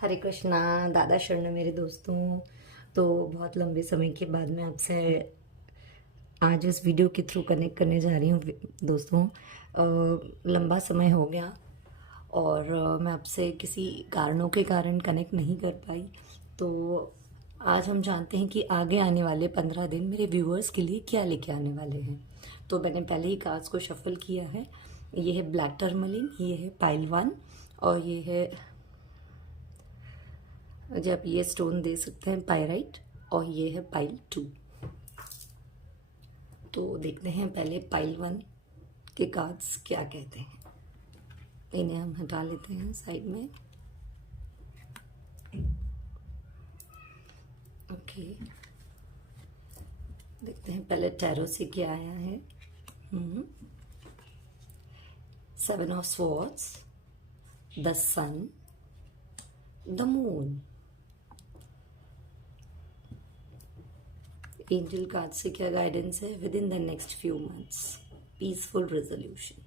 हरे कृष्णा। दादा शरण मेरे दोस्तों। तो बहुत लंबे समय के बाद मैं आपसे आज इस वीडियो के थ्रू कनेक्ट करने जा रही हूँ दोस्तों। लंबा समय हो गया और मैं आपसे किसी कारणों के कारण कनेक्ट नहीं कर पाई। तो आज हम जानते हैं कि आगे आने वाले 15 दिन मेरे व्यूअर्स के लिए क्या लेके आने वाले हैं। तो मैंने पहले ही कार्ड्स को शफल किया है। ये है ब्लैक टर्मलिन, ये है पाइल 1 और ये है, जो आप ये स्टोन दे सकते हैं, पायराइट, और ये है पाइल 2। तो देखते हैं पहले पाइल 1 के कार्ड्स क्या कहते हैं। इन्हें हम हटा लेते हैं साइड में। ओके, देखते हैं पहले टैरो से क्या आया है। 7 of swords, the sun, the moon. Angel card से क्या गाइडेंस है? Within the next few months, peaceful resolution.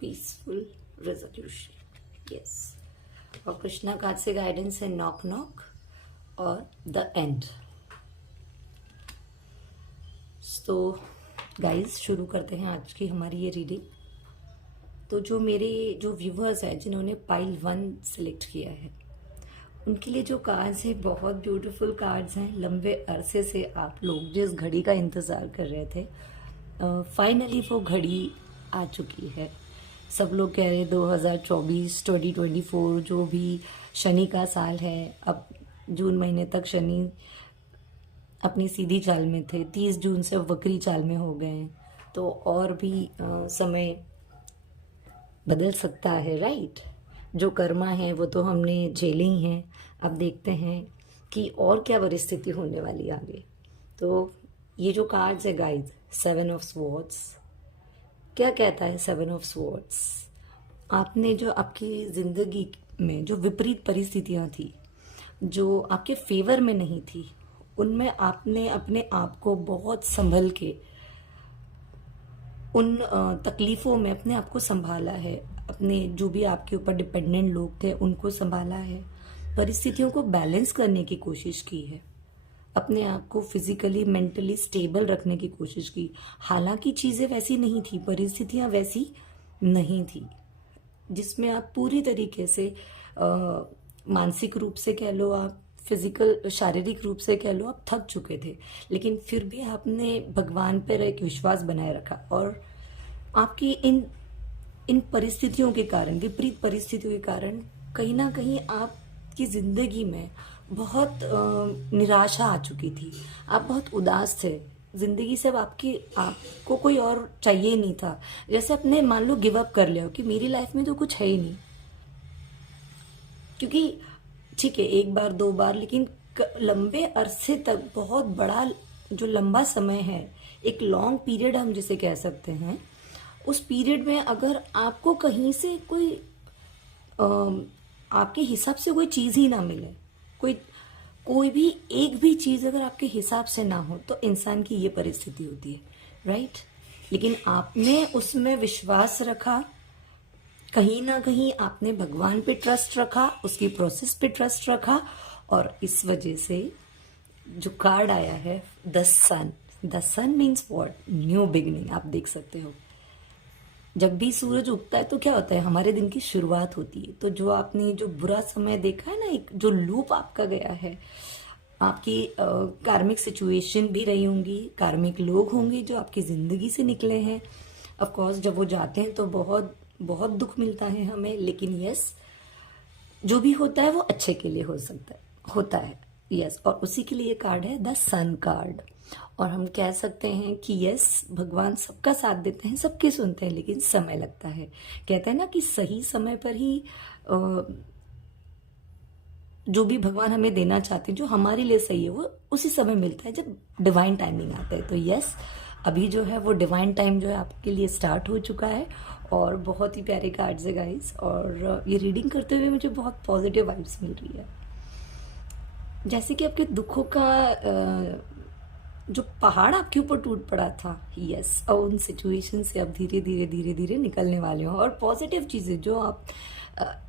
Peaceful resolution, yes. और कृष्णा कार्ड से गाइडेंस है नॉक नॉक और द एंड। तो गाइस शुरू करते हैं आज की हमारी ये रीडिंग। तो जो व्यूवर्स हैं जिन्होंने पाइल 1 सिलेक्ट किया है, उनके लिए जो कार्ड्स हैं बहुत ब्यूटीफुल कार्ड्स हैं। लंबे अरसे से आप लोग जिस घड़ी का इंतज़ार कर रहे थे, फाइनली वो घड़ी आ चुकी है। सब लोग कह रहे हैं 2024 2024 जो भी शनि का साल है, अब जून महीने तक शनि अपनी सीधी चाल में थे, 30 जून से वक्री चाल में हो गए हैं। तो और भी समय बदल सकता है, राइट। जो कर्मा है वो तो हमने झेले ही हैं। अब देखते हैं कि और क्या परिस्थिति होने वाली आगे। तो ये जो कार्ड्स है गाइस, 7 ऑफ स्वॉर्ड्स क्या कहता है? 7 ऑफ स्वॉर्ड्स, आपने जो आपकी जिंदगी में जो विपरीत परिस्थितियां थी, जो आपके फेवर में नहीं थी, उनमें आपने अपने आप को बहुत संभल के उन तकलीफ़ों में अपने आप को संभाला है। अपने जो भी आपके ऊपर डिपेंडेंट लोग थे उनको संभाला है। परिस्थितियों को बैलेंस करने की कोशिश की है। अपने आप को फिजिकली मेंटली स्टेबल रखने की कोशिश की। हालांकि चीज़ें वैसी नहीं थी, परिस्थितियां वैसी नहीं थी जिसमें आप पूरी तरीके से मानसिक रूप से कह लो, आप फिजिकल शारीरिक रूप से कह लो, आप थक चुके थे। लेकिन फिर भी आपने भगवान पर एक विश्वास बनाए रखा और आपकी इन परिस्थितियों के कारण, विपरीत परिस्थितियों के कारण, कहीं ना कहीं आपकी जिंदगी में बहुत निराशा आ चुकी थी। आप बहुत उदास थे जिंदगी से। अब आपको कोई और चाहिए नहीं था। जैसे अपने मान लो गिव अप कर लिया हो कि मेरी लाइफ में तो कुछ है ही नहीं। क्योंकि ठीक है, एक बार दो बार, लेकिन लंबे अरसे तक, बहुत बड़ा जो लंबा समय है, एक लॉन्ग पीरियड हम जिसे कह सकते हैं, उस पीरियड में अगर आपको कहीं से कोई आपके हिसाब से कोई चीज ही ना मिले, कोई भी एक भी चीज अगर आपके हिसाब से ना हो, तो इंसान की ये परिस्थिति होती है, राइट। लेकिन आपने उसमें विश्वास रखा, कहीं ना कहीं आपने भगवान पे ट्रस्ट रखा, उसकी प्रोसेस पे ट्रस्ट रखा, और इस वजह से जो कार्ड आया है the sun. The sun means what? New beginning. आप देख सकते हो, जब भी सूरज उगता है तो क्या होता है? हमारे दिन की शुरुआत होती है। तो जो आपने जो बुरा समय देखा है ना, एक जो लूप आपका गया है, आपकी कार्मिक सिचुएशन भी रही होंगी, कार्मिक लोग होंगे जो आपकी जिंदगी से निकले हैं। ऑफ कोर्स जब वो जाते हैं तो बहुत बहुत दुख मिलता है हमें, लेकिन यस, जो भी होता है वो अच्छे के लिए होता है, यस। और उसी के लिए कार्ड है द सन कार्ड। और हम कह सकते हैं कि यस, भगवान सबका साथ देते हैं, सबके सुनते हैं, लेकिन समय लगता है। कहते हैं ना कि सही समय पर ही जो भी भगवान हमें देना चाहते हैं, जो हमारे लिए सही है, वो उसी समय मिलता है जब डिवाइन टाइमिंग आता है। तो यस, अभी जो है वो डिवाइन टाइम जो है आपके लिए स्टार्ट हो चुका है। और बहुत ही प्यारे कार्ड्स है गाइस। और ये रीडिंग करते हुए मुझे बहुत पॉजिटिव वाइब्स मिल रही है। जैसे कि आपके दुखों का जो पहाड़ आपके ऊपर टूट पड़ा था, यस, और उन सिचुएशन से अब धीरे धीरे धीरे धीरे निकलने वाले हो, और पॉजिटिव चीज़ें जो आप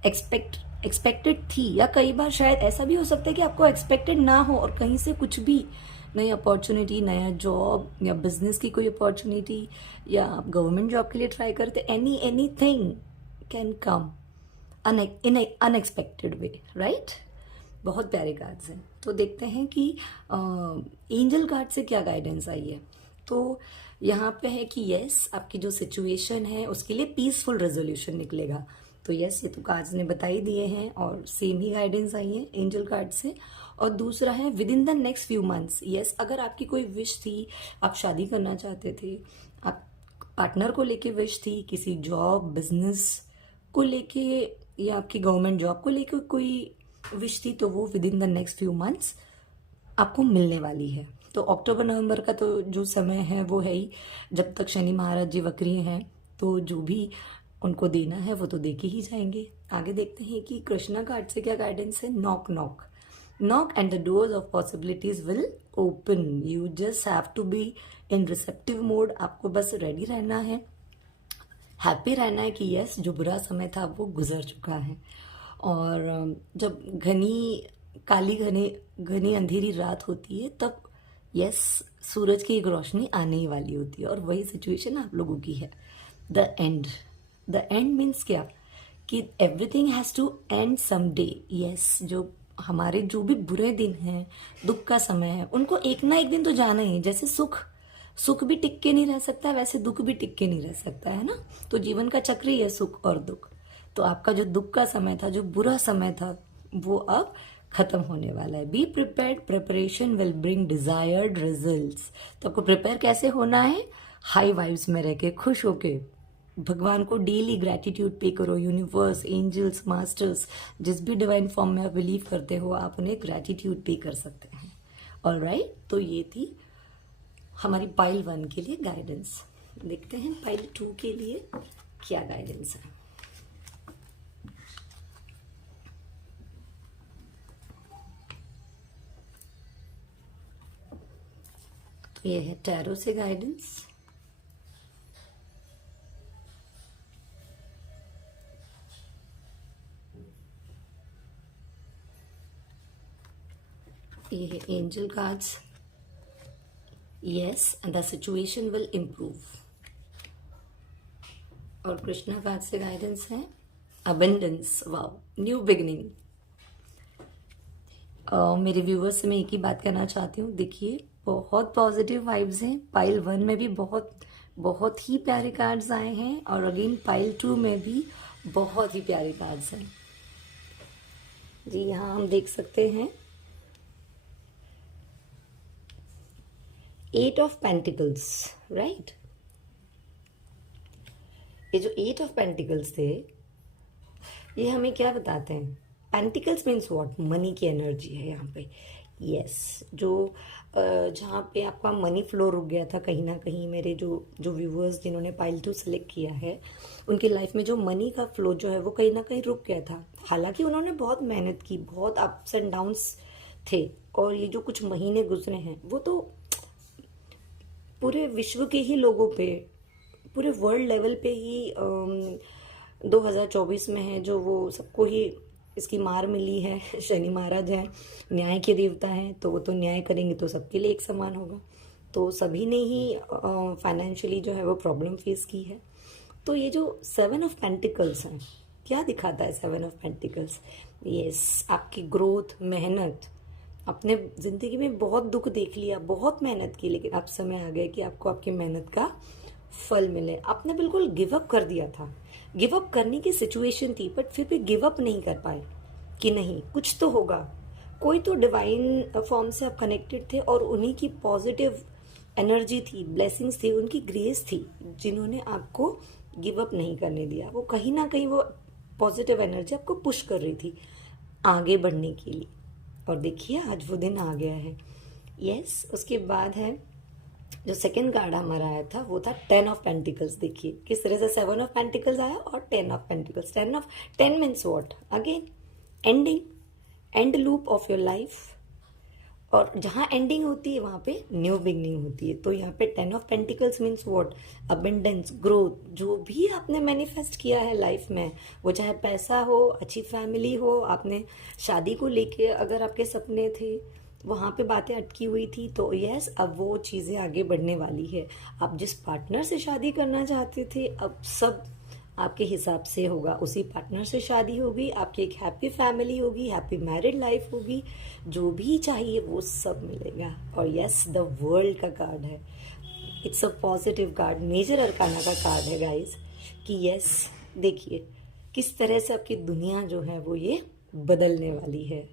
एक्सपेक्टेड थी, या कई बार शायद ऐसा भी हो सकता है कि आपको एक्सपेक्टेड ना हो और कहीं से कुछ भी नई अपॉर्चुनिटी, नया जॉब या बिजनेस की कोई अपॉर्चुनिटी, या आप गवर्नमेंट जॉब के लिए ट्राई करते, any thing can come in unexpected way, right. बहुत प्यारे कार्ड्स हैं। तो देखते हैं कि एंजल कार्ड से क्या गाइडेंस आई है। तो यहाँ पे है कि यस, आपकी जो सिचुएशन है उसके लिए पीसफुल रेजोल्यूशन निकलेगा। तो यस, ये तो कार्ड्स ने बता ही दिए हैं, और सेम ही गाइडेंस आई है एंजल कार्ड से। और दूसरा है within the next few months, yes, अगर आपकी कोई विश थी, आप शादी करना चाहते थे, आप पार्टनर को लेके विश थी, किसी जॉब बिजनेस को लेके, या आपकी गवर्नमेंट जॉब को लेके कोई विश थी, तो वो with in the next few months आपको मिलने वाली है। तो अक्टूबर नवंबर का तो जो समय है वो है ही, जब तक शनि महाराज जी वक्री हैं, तो जो भी उनको देना है वो तो दे के ही जाएंगे। आगे देखते हैं कि कृष्णा कार्ड से क्या गाइडेंस है। Knock knock knock and the doors of possibilities will open, you just have to be in receptive mode. आपको बस रेडी रहना है, हैप्पी रहना है कि यस, जो बुरा समय था वो गुजर चुका है। और जब घनी अंधेरी रात होती है, तब यस, सूरज की एक रोशनी आने ही वाली होती है, और वही सिचुएशन आप लोगों की है। द एंड मीन्स क्या, कि everything has to end some day. Yes, जो हमारे जो भी बुरे दिन हैं, दुख का समय है, उनको एक ना एक दिन तो जाना ही है। जैसे सुख भी टिक के नहीं रह सकता, वैसे दुख भी टिक के नहीं रह सकता, है ना। तो जीवन का चक्र ही है सुख और दुख। तो आपका जो दुख का समय था, जो बुरा समय था, वो अब खत्म होने वाला है। Be prepared, preparation will bring desired results. तो आपको प्रिपेयर कैसे होना है, हाई वाइब्स में रह के, खुश होके, भगवान को डेली ग्रेटिट्यूड पे करो। यूनिवर्स, एंजल्स, मास्टर्स, जिस भी डिवाइन फॉर्म में आप बिलीव करते हो, आप उन्हें ग्रेटिट्यूड पे कर सकते हैं। ऑलराइट, तो ये थी हमारी पाइल 1 के लिए गाइडेंस। देखते हैं पाइल 2 के लिए क्या गाइडेंस है। तो ये है टैरो से गाइडेंस। ये है angel cards, yes, and the situation will improve. और कृष्णा कार्ड से गाइडेंस है अबंडेंस, वाओ, न्यू बिगिनिंग। मेरे व्यूवर्स से मैं एक ही बात कहना चाहती हूँ, देखिए बहुत पॉजिटिव वाइब्स हैं। पाइल 1 में भी बहुत ही प्यारे कार्ड्स आए हैं, और अगेन पाइल 2 में भी बहुत ही प्यारे कार्ड्स हैं जी। यहाँ हम देख सकते हैं 8 ऑफ पेंटिकल्स, राइट। ये जो 8 ऑफ पेंटिकल्स थे, ये हमें क्या बताते हैं। पेंटिकल्स मीन्स व्हाट, मनी की एनर्जी है यहाँ पे। यस, जो जहाँ पे आपका मनी फ्लो रुक गया था कहीं ना कहीं, मेरे जो व्यूअर्स जिन्होंने पाइल 2 सेलेक्ट किया है, उनकी लाइफ में जो मनी का फ्लो जो है वो कहीं ना कहीं रुक गया था। हालांकि उन्होंने बहुत मेहनत की, बहुत अप्स एंड डाउन्स थे, और ये जो कुछ महीने गुजरे हैं वो तो पूरे विश्व के ही लोगों पे, पूरे वर्ल्ड लेवल पे ही 2024 में है, जो वो सबको ही इसकी मार मिली है। शनि महाराज हैं, न्याय के देवता हैं, तो वो तो न्याय करेंगे तो सबके लिए एक समान होगा। तो सभी ने ही फाइनेंशियली जो है वो प्रॉब्लम फेस की है। तो ये जो 7 ऑफ पेंटिकल्स हैं, क्या दिखाता है 7 ऑफ पेंटिकल्स। यस, आपकी ग्रोथ, मेहनत, अपने ज़िंदगी में बहुत दुख देख लिया, बहुत मेहनत की, लेकिन अब समय आ गया कि आपको आपकी मेहनत का फल मिले। आपने बिल्कुल गिव अप कर दिया था, गिव अप करने की सिचुएशन थी, बट फिर भी गिव अप नहीं कर पाए कि नहीं, कुछ तो होगा। कोई तो डिवाइन फॉर्म से आप कनेक्टेड थे, और उन्हीं की पॉजिटिव एनर्जी थी, ब्लेसिंग्स थी, उनकी ग्रेस थी, जिन्होंने आपको गिव अप नहीं करने दिया। वो कहीं ना कहीं वो पॉजिटिव एनर्जी आपको पुश कर रही थी आगे बढ़ने के लिए। और देखिए आज वो दिन आ गया है। यस, उसके बाद है जो सेकंड कार्ड हमारा आया था वो था 10 ऑफ पेंटिकल्स। देखिए किस तरह से 7 ऑफ पेंटिकल्स आया और 10 of pentacles. 10 means what, again ending, and loop of your life, और जहाँ एंडिंग होती है वहाँ पे न्यू बिगनिंग होती है। तो यहाँ पे 10 of pentacles means what, abundance, growth. जो भी आपने मैनिफेस्ट किया है लाइफ में, वो चाहे पैसा हो, अच्छी फैमिली हो, आपने शादी को लेके अगर आपके सपने थे, वहाँ पे बातें अटकी हुई थी, तो यस अब वो चीज़ें आगे बढ़ने वाली है। आप जिस पार्टनर से शादी करना चाहते थे, अब सब आपके हिसाब से होगा। उसी पार्टनर से शादी होगी, आपकी एक हैप्पी फैमिली होगी, हैप्पी मैरिड लाइफ होगी, जो भी चाहिए वो सब मिलेगा। और यस द वर्ल्ड का कार्ड है, it's a positive card, major arcana का कार्ड है गाइस, कि यस देखिए किस तरह से आपकी दुनिया जो है वो ये बदलने वाली है,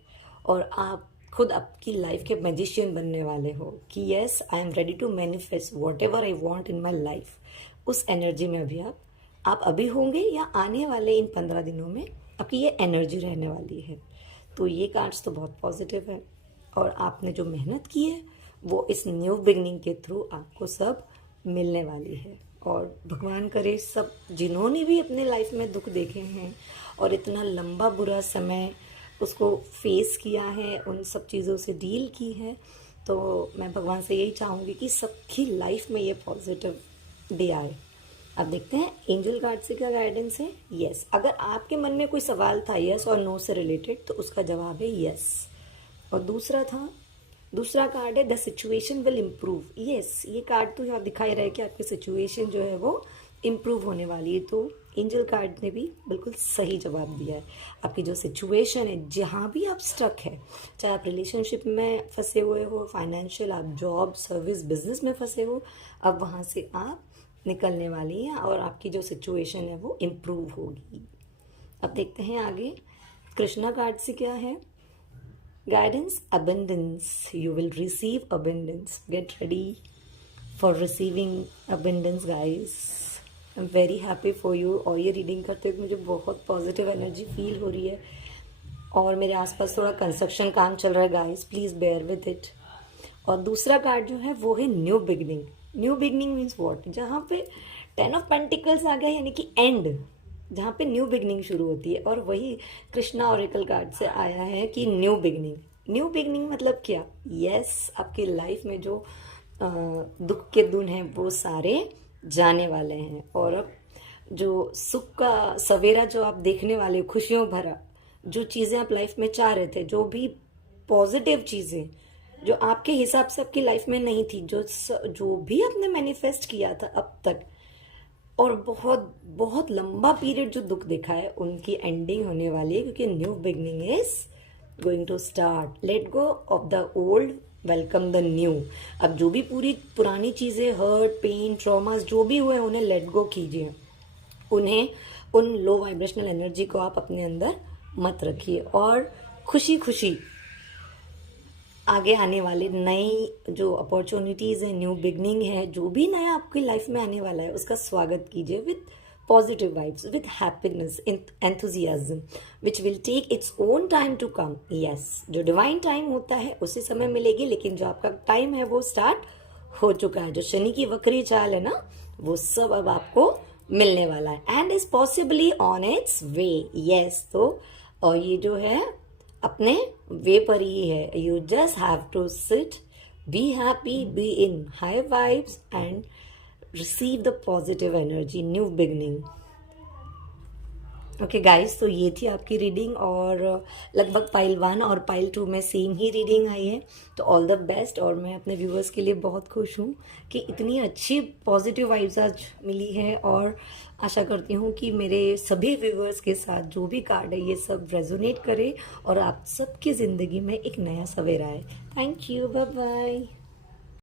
और आप खुद आपकी लाइफ के मैजिशियन बनने वाले हो कि yes I am ready to manifest whatever I want in my life. उस एनर्जी में अभी आप अभी होंगे या आने वाले इन 15 दिनों में आपकी ये एनर्जी रहने वाली है। तो ये कार्ड्स तो बहुत पॉजिटिव है, और आपने जो मेहनत की है वो इस न्यू बिगनिंग के थ्रू आपको सब मिलने वाली है। और भगवान करे सब जिन्होंने भी अपने लाइफ में दुख देखे हैं और इतना लंबा बुरा समय उसको फेस किया है, उन सब चीज़ों से डील की है, तो मैं भगवान से यही चाहूँगी कि सबकी लाइफ में ये पॉजिटिव डे आए। अब देखते हैं एंजल कार्ड से क्या गाइडेंस है। यस, अगर आपके मन में कोई सवाल था यस और नो से रिलेटेड, तो उसका जवाब है यस। और दूसरा कार्ड है the situation will improve. Yes, ये कार्ड तो यहाँ दिखाई रहा है कि आपकी सिचुएशन जो है वो इम्प्रूव होने वाली है। तो एंजल कार्ड ने भी बिल्कुल सही जवाब दिया है। आपकी जो सिचुएशन है, जहाँ भी आप स्टक है, चाहे आप रिलेशनशिप में फंसे हुए हो, फाइनेंशियल, आप जॉब, सर्विस, बिजनेस में फंसे हो, अब वहाँ से आप निकलने वाली हैं और आपकी जो सिचुएशन है वो इम्प्रूव होगी। अब देखते हैं आगे कृष्णा कार्ड से क्या है guidance. Abundance, you will receive abundance, get ready for receiving abundance guys. I am very happy for you. और ये रीडिंग करते हुए मुझे बहुत पॉजिटिव एनर्जी फील हो रही है, और मेरे आसपास थोड़ा कंस्ट्रक्शन काम चल रहा है guys, please bear with it. और दूसरा कार्ड जो है वो है new beginning. New beginning means what, जहाँ पे 10 ऑफ पेंटिकल्स आ गया, यानी कि एंड, जहाँ पे न्यू बिगनिंग शुरू होती है। और वही कृष्णा ऑरेकल कार्ड से आया है कि न्यू बिगनिंग। न्यू बिगनिंग मतलब क्या, यस आपकी लाइफ में जो दुख के दिन हैं वो सारे जाने वाले हैं, और अब जो सुख का सवेरा जो आप देखने वाले हो, खुशियों भरा, जो चीज़ें आप लाइफ में चाह रहे थे, जो भी पॉजिटिव चीज़ें जो आपके हिसाब से आपकी लाइफ में नहीं थी, जो भी आपने मैनिफेस्ट किया था अब तक, और बहुत बहुत लंबा पीरियड जो दुख देखा है, उनकी एंडिंग होने वाली है, क्योंकि new beginning is going to start. Let go of the old, welcome the new. अब जो भी पुरानी चीज़ें, हर्ट, पेन, ट्रॉमास जो भी हुए, उन्हें लेट गो कीजिए। उन लो वाइब्रेशनल एनर्जी को आप अपने अंदर मत रखिए, और खुशी खुशी आगे आने वाले नई जो अपॉर्चुनिटीज़ हैं, न्यू बिगनिंग है, जो भी नया आपकी लाइफ में आने वाला है, उसका स्वागत कीजिए with positive vibes, with happiness, enthusiasm, which will take its own time to come. Yes, जो डिवाइन टाइम होता है उसी समय मिलेगी, लेकिन जो आपका टाइम है वो स्टार्ट हो चुका है। जो शनि की वक्री चाल है ना, वो सब अब आपको मिलने वाला है, and is possibly on it's way. Yes, तो और ये जो है अपने वे पर ही है। You just have to sit, be happy, be in high vibes and receive the positive energy, new beginning. Okay guys, तो ये थी आपकी रीडिंग, और लगभग पाइल 1 और पाइल 2 में सेम ही रीडिंग आई है। तो ऑल द बेस्ट, और मैं अपने व्यूअर्स के लिए बहुत खुश हूँ कि इतनी अच्छी पॉजिटिव वाइब्स आज मिली है, और आशा करती हूँ कि मेरे सभी व्यूअर्स के साथ जो भी कार्ड है ये सब रेजोनेट करे और आप सबकी ज़िंदगी में एक नया सवेरा आए। Thank you, bye bye.